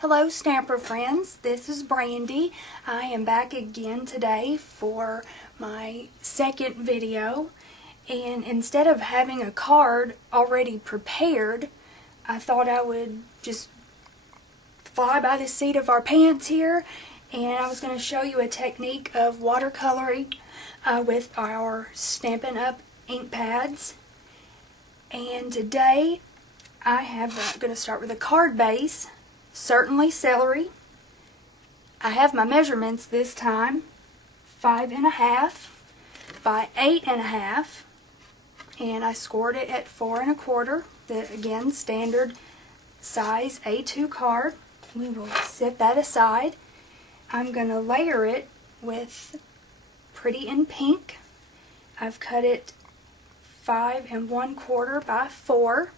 Hello Stamper friends, this is Brandi. I am back again today for my second video, and instead of having a card already prepared, I thought I would just fly by the seat of our pants here, and I was going to show you a technique of watercoloring with our Stampin' Up ink pads. And today I have going to start with a card base. Certainly celery. I have my measurements this time, 5.5 by 8.5, and I scored it at 4.25. Again, standard size A2 card. We will set that aside. I'm going to layer it with Pretty in Pink. I've cut it 5.25 by 4,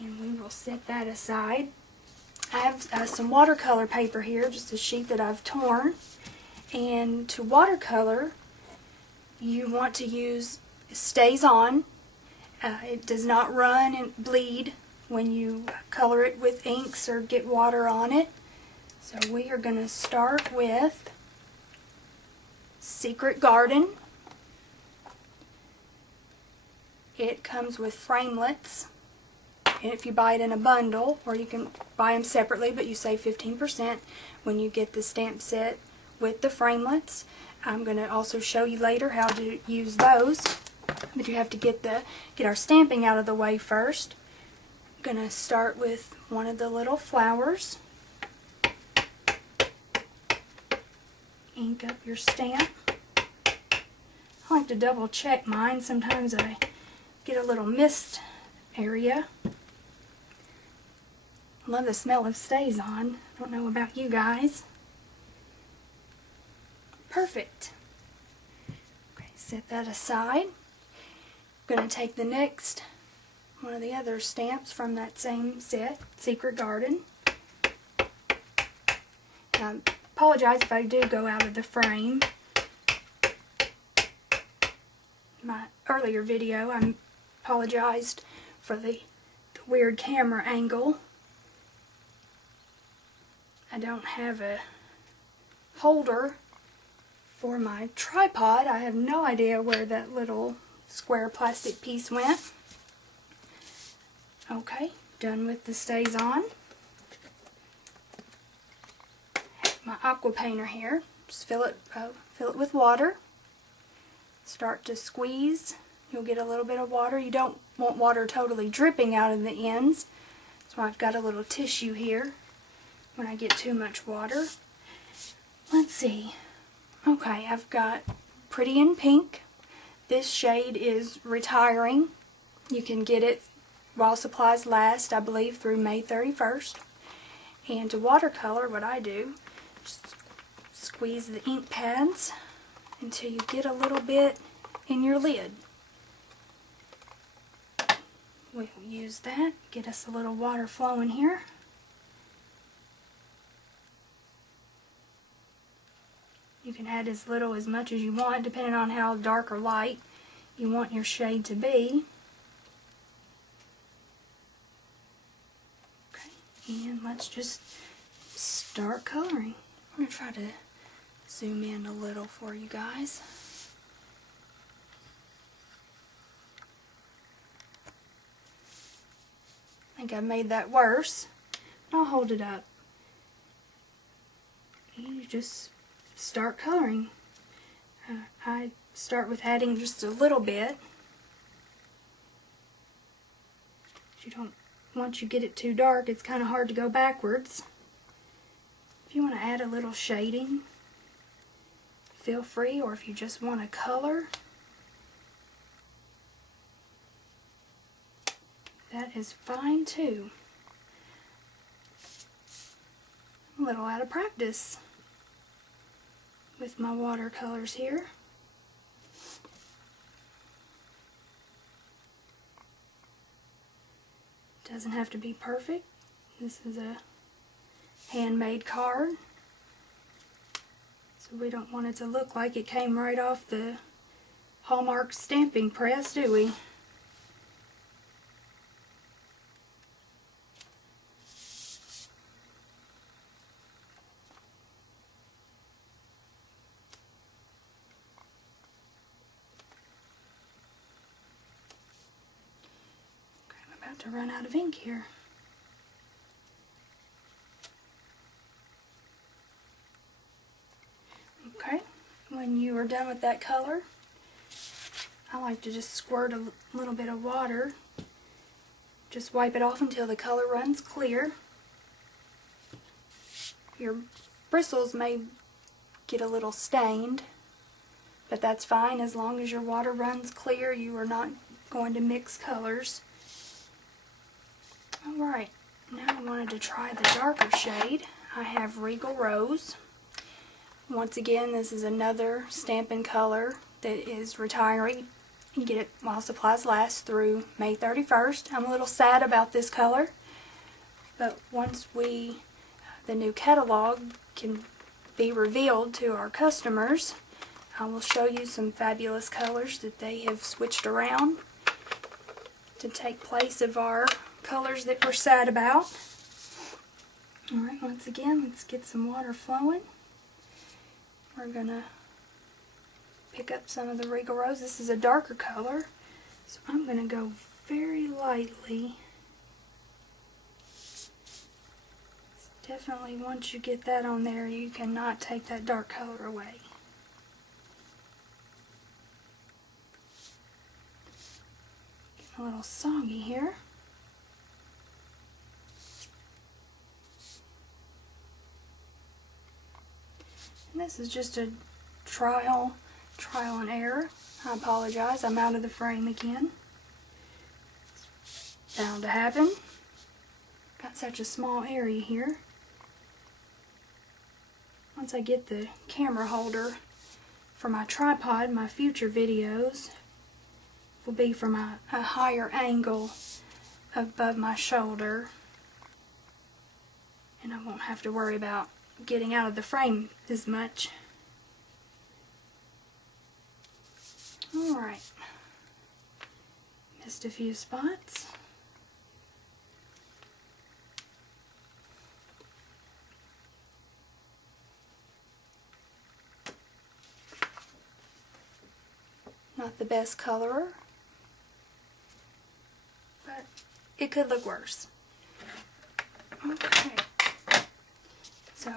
and we will set that aside. I have some watercolor paper here, just a sheet that I've torn, and to watercolor you want to use stays on. It does not run and bleed when you color it with inks or get water on it. So we are going to start with Secret Garden. It comes with framelits. And if you buy it in a bundle, or you can buy them separately, but you save 15% when you get the stamp set with the framelits. I'm going to also show you later how to use those, but you have to get our stamping out of the way first. I'm going to start with one of the little flowers. Ink up your stamp. I like to double check mine. Sometimes I get a little mist area. Love the smell of stays on. I don't know about you guys. Perfect. Okay, set that aside. I'm going to take the next one of the other stamps from that same set, Secret Garden. I apologize if I do go out of the frame. My earlier video, I apologized for the weird camera angle. I don't have a holder for my tripod. I have no idea where that little square plastic piece went. Okay, done with the stays on. My aqua painter here. Just fill it with water. Start to squeeze. You'll get a little bit of water. You don't want water totally dripping out of the ends. So I've got a little tissue here when I get too much water. Let's see. Okay, I've got Pretty in Pink. This shade is retiring. You can get it while supplies last, I believe, through May 31st. And to watercolor, what I do, just squeeze the ink pads until you get a little bit in your lid. We will use that, get us a little water flowing here. You can add as little as much as you want, depending on how dark or light you want your shade to be. Okay, and let's just start coloring. I'm going to try to zoom in a little for you guys. I think I made that worse. I'll hold it up. You just start coloring. I start with adding just a little bit. Once you get it too dark, it's kind of hard to go backwards. If you want to add a little shading, feel free, or if you just want to color, that is fine too. I'm a little out of practice with my watercolors here. Doesn't have to be perfect. This is a handmade card, so we don't want it to look like it came right off the Hallmark stamping press, do we? to run out of ink here. Okay, when you are done with that color, I like to just squirt a little bit of water. Just wipe it off until the color runs clear. Your bristles may get a little stained, but that's fine as long as your water runs clear. You are not going to mix colors. Alright, now I wanted to try the darker shade. I have Regal Rose. Once again, this is another Stampin' color that is retiring. You get it while supplies last through May 31st. I'm a little sad about this color, but once the new catalog can be revealed to our customers, I will show you some fabulous colors that they have switched around to take place of our colors that we're sad about. Alright, once again, let's get some water flowing. We're going to pick up some of the Regal Rose. This is a darker color, so I'm going to go very lightly. Definitely once you get that on there, you cannot take that dark color away. Getting a little soggy here. And this is just a trial and error. I apologize, I'm out of the frame again. It's bound to happen. Got such a small area here. Once I get the camera holder for my tripod, my future videos will be from a higher angle above my shoulder, and I won't have to worry about getting out of the frame as much. Alright, missed a few spots. Not the best colorer, but it could look worse. Okay, so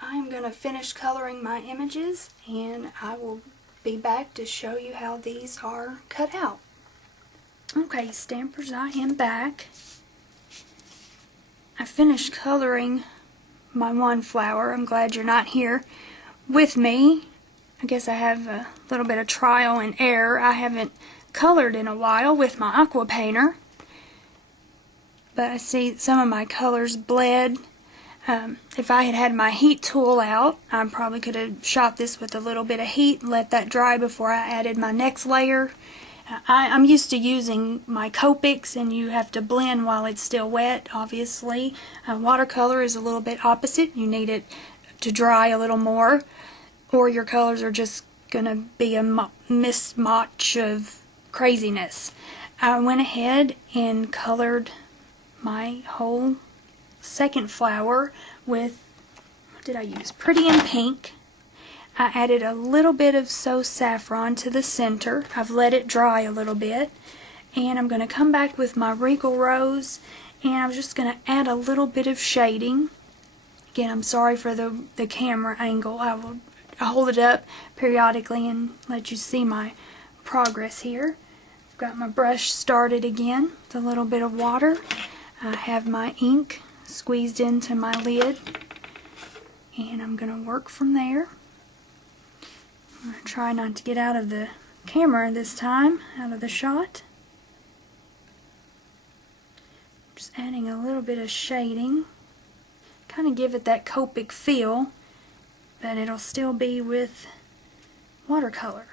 I'm going to finish coloring my images, and I will be back to show you how these are cut out. Okay, Stampers, I am back. I finished coloring my one flower. I'm glad you're not here with me. I guess I have a little bit of trial and error. I haven't colored in a while with my aqua painter, but I see some of my colors bled. If I had had my heat tool out, I probably could have shot this with a little bit of heat and let that dry before I added my next layer. I'm used to using my Copics, and you have to blend while it's still wet, obviously. Watercolor is a little bit opposite. You need it to dry a little more, or your colors are just going to be a mismatch of craziness. I went ahead and colored my whole second flower with, what did I use? Pretty in Pink. I added a little bit of So Saffron to the center. I've let it dry a little bit, and I'm going to come back with my Regal Rose, and I'm just going to add a little bit of shading. Again, I'm sorry for the camera angle. I will hold it up periodically and let you see my progress here. I've got my brush started again with a little bit of water. I have my ink squeezed into my lid, and I'm going to work from there. I'm going to try not to get out of the camera this time, out of the shot. Just adding a little bit of shading, kind of give it that Copic feel, but it'll still be with watercolor.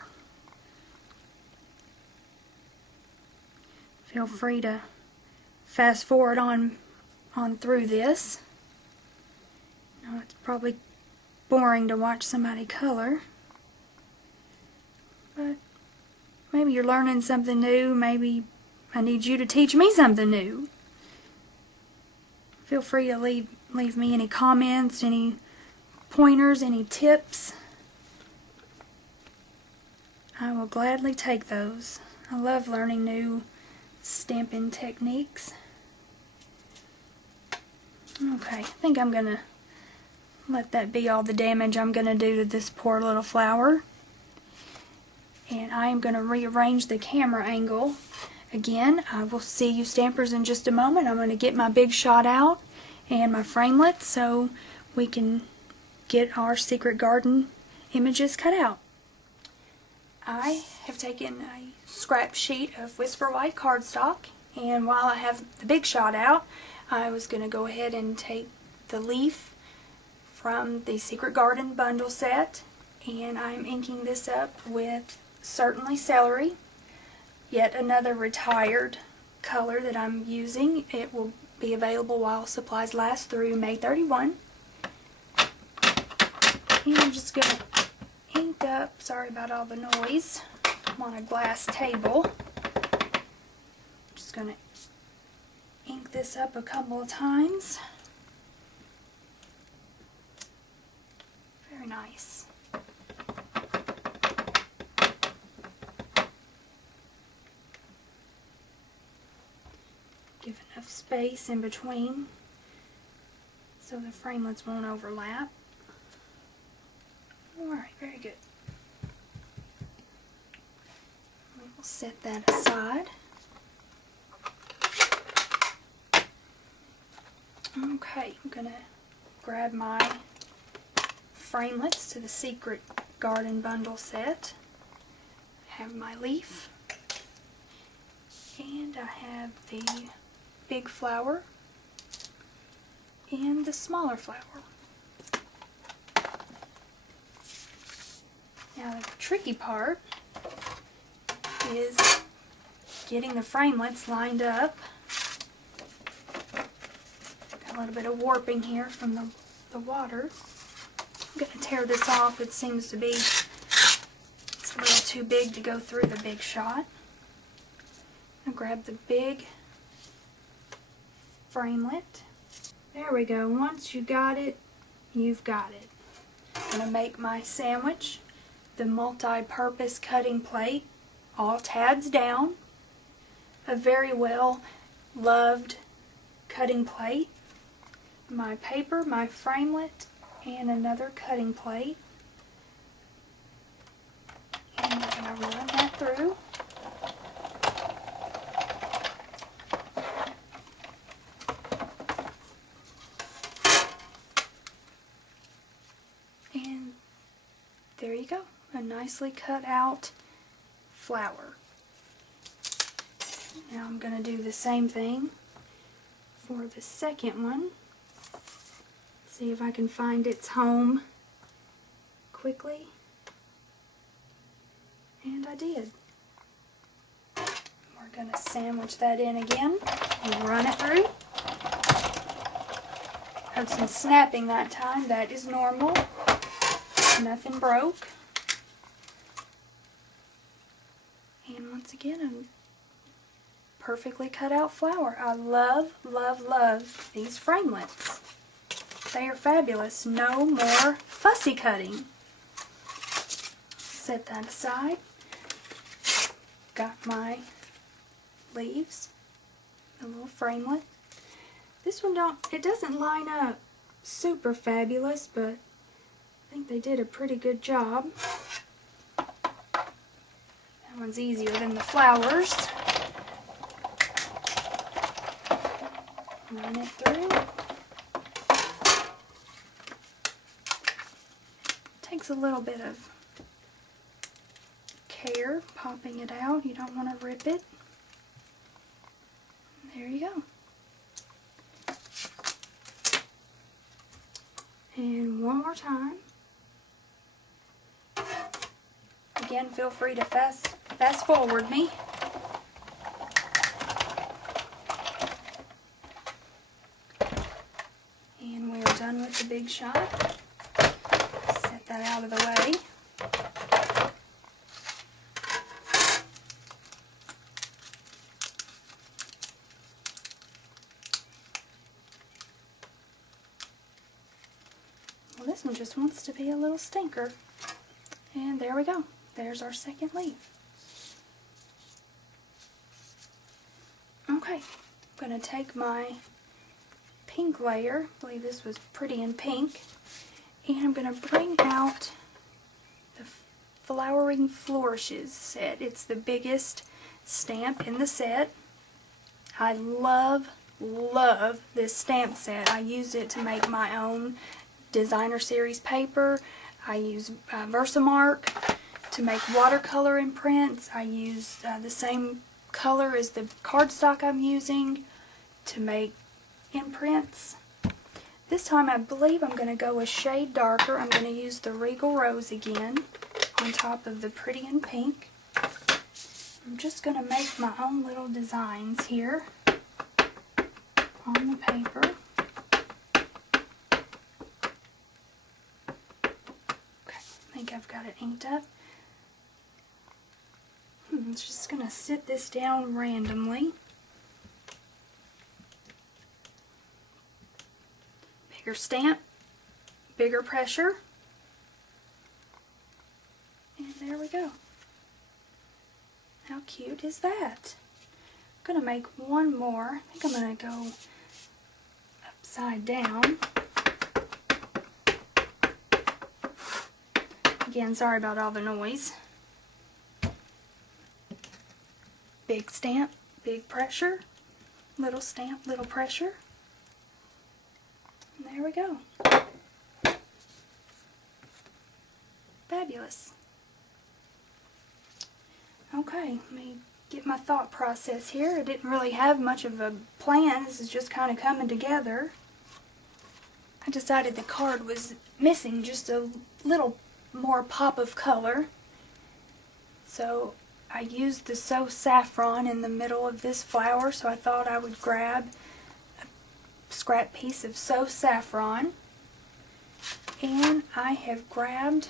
Feel free to fast forward on through this. Now, it's probably boring to watch somebody color, but maybe you're learning something new. Maybe I need you to teach me something new. Feel free to leave me any comments, any pointers, any tips. I will gladly take those. I love learning new stamping techniques. Okay, I think I'm gonna let that be all the damage I'm gonna do to this poor little flower. And I am gonna rearrange the camera angle. Again, I will see you stampers in just a moment. I'm gonna get my big shot out and my framelits so we can get our secret garden images cut out. I have taken a scrap sheet of Whisper White cardstock, and while I have the big shot out, I was going to go ahead and take the leaf from the Secret Garden bundle set, and I'm inking this up with Certainly Celery, yet another retired color that I'm using. It will be available while supplies last through May 31. And I'm just going to ink up, sorry about all the noise, I'm on a glass table. Just going to ink this up a couple of times. Very nice. Give enough space in between so the framelits won't overlap. Alright, very good. We will set that aside. Okay, I'm going to grab my framelits to the Secret Garden bundle set. I have my leaf, and I have the big flower and the smaller flower. Now the tricky part is getting the framelits lined up. Got a little bit of warping here from the water. I'm going to tear this off. It seems to be it's a little too big to go through the big shot. I'll grab the big framelit. There we go. Once you got it, you've got it. I'm going to make my sandwich. The multi-purpose cutting plate, all tabs down, a very well loved cutting plate, my paper, my framelit, and another cutting plate. And I'm going to run that through. And there you go. A nicely cut out flower. Now I'm going to do the same thing for the second one. See if I can find its home quickly. And I did. We're going to sandwich that in again and run it through. Heard some snapping that time. That is normal. Nothing broke. And once again, a perfectly cut out flower. I love, love, love these framelits. They are fabulous. No more fussy cutting. Set that aside. Got my leaves, a little framelit. This one it doesn't line up super fabulous, but I think they did a pretty good job. That one's easier than the flowers. Run it through. Takes a little bit of care popping it out. You don't want to rip it. There you go. And one more time. Again, feel free to fast forward me. And we are done with the big shot. Set that out of the way. Well, this one just wants to be a little stinker. And there we go. There's our second leaf. Okay, I'm going to take my pink layer. I believe this was Pretty in Pink. And I'm going to bring out the Flowering Flourishes set. It's the biggest stamp in the set. I love this stamp set. I use it to make my own designer series paper. I use Versamark to make watercolor imprints. I use the same color as the cardstock I'm using to make imprints. This time I believe I'm going to go a shade darker. I'm going to use the Regal Rose again on top of the Pretty in Pink. I'm just going to make my own little designs here on the paper. Okay, I think I've got it inked up. I'm just going to sit this down randomly. Bigger stamp, bigger pressure, and there we go. How cute is that? I'm going to make one more. I think I'm going to go upside down. Again, sorry about all the noise. Big stamp, big pressure, little stamp, little pressure. And there we go. Fabulous. Okay, let me get my thought process here. I didn't really have much of a plan. This is just kind of coming together. I decided the card was missing just a little more pop of color. So I used the So Saffron in the middle of this flower, so I thought I would grab a scrap piece of So Saffron. And I have grabbed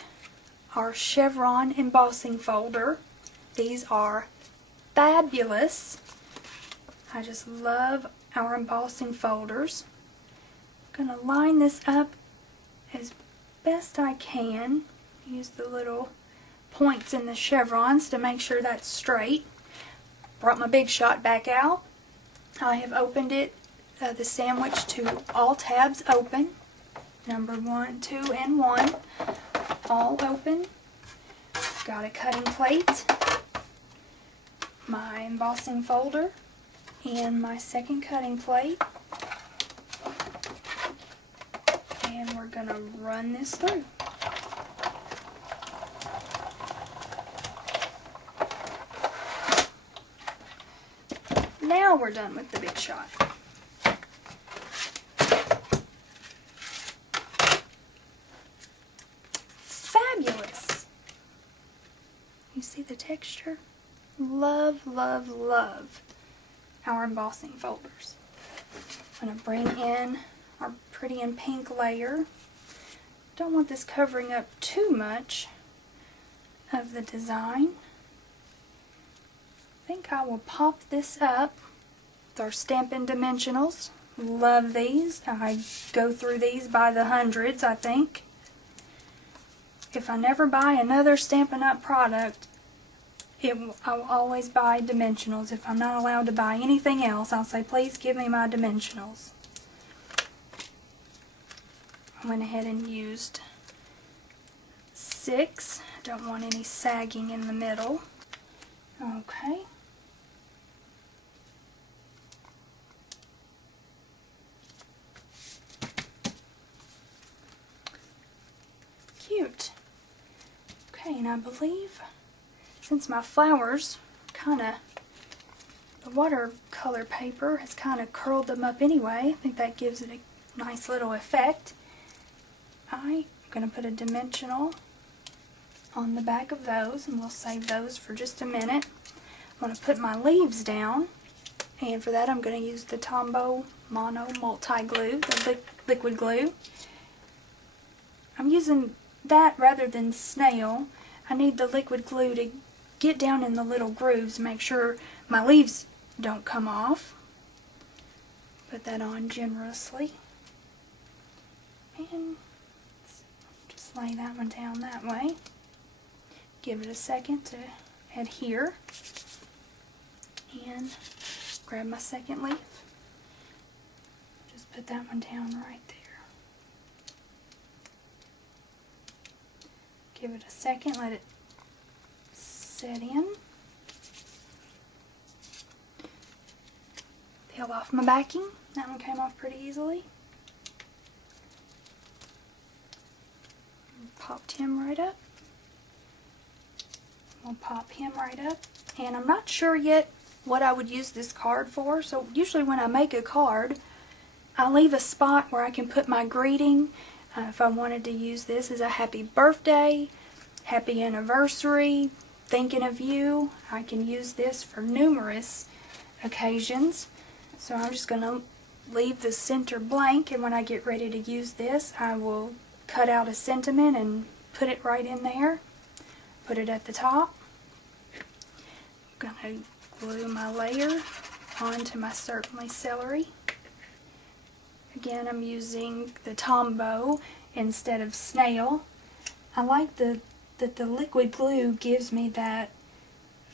our chevron embossing folder. These are fabulous. I just love our embossing folders. I'm going to line this up as best I can. Use the little points in the chevrons to make sure that's straight. Brought my Big Shot back out. I have opened it, the sandwich, to all tabs open. Number 1, 2, and 1. All open. Got a cutting plate, my embossing folder, and my second cutting plate. And we're going to run this through. Now we're done with the Big Shot. Fabulous! You see the texture? Love, love, love our embossing folders. I'm going to bring in our Pretty in Pink layer. Don't want this covering up too much of the design. I think I will pop this up with our Stampin' Dimensionals. Love these. I go through these by the hundreds, I think. If I never buy another Stampin' Up product, I will always buy Dimensionals. If I'm not allowed to buy anything else, I'll say, please give me my Dimensionals. I went ahead and used 6. Don't want any sagging in the middle. Okay. Cute. Okay, and I believe since my flowers the watercolor paper has kind of curled them up anyway, I think that gives it a nice little effect. I'm going to put a dimensional on the back of those, and we'll save those for just a minute. I'm going to put my leaves down, and for that I'm going to use the Tombow Mono Multi-Glue, the liquid glue. I'm using that rather than snail. I need the liquid glue to get down in the little grooves, make sure my leaves don't come off. Put that on generously. And just lay that one down that way. Give it a second to adhere. And grab my second leaf. Just put that one down right there. Give it a second, let it set in. Peel off my backing. That one came off pretty easily. Popped him right up. We'll pop him right up. And I'm not sure yet what I would use this card for, so usually when I make a card, I leave a spot where I can put my greeting. If I wanted to use this as a happy birthday, happy anniversary, thinking of you, I can use this for numerous occasions. So I'm just going to leave the center blank, and when I get ready to use this, I will cut out a sentiment and put it right in there. Put it at the top. I'm going to glue my layer onto my Certainly Celery. Again, I'm using the Tombow instead of snail. I like that the liquid glue gives me that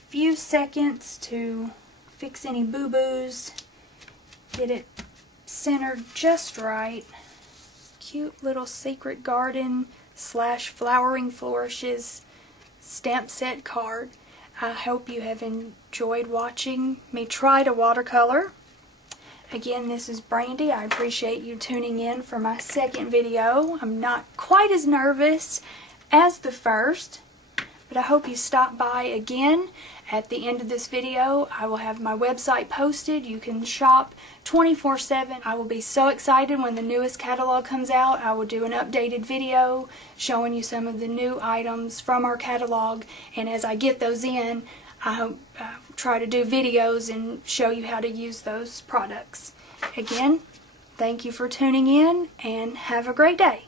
few seconds to fix any boo-boos, get it centered just right. Cute little Secret Garden / Flowering Flourishes stamp set card. I hope you have enjoyed watching me try to watercolor. Again, this is Brandi. I appreciate you tuning in for my second video. I'm not quite as nervous as the first, but I hope you stop by again. At the end of this video, I will have my website posted. You can shop 24/7. I will be so excited when the newest catalog comes out. I will do an updated video showing you some of the new items from our catalog, and as I get those in, I hope try to do videos and show you how to use those products. Again, thank you for tuning in, and have a great day.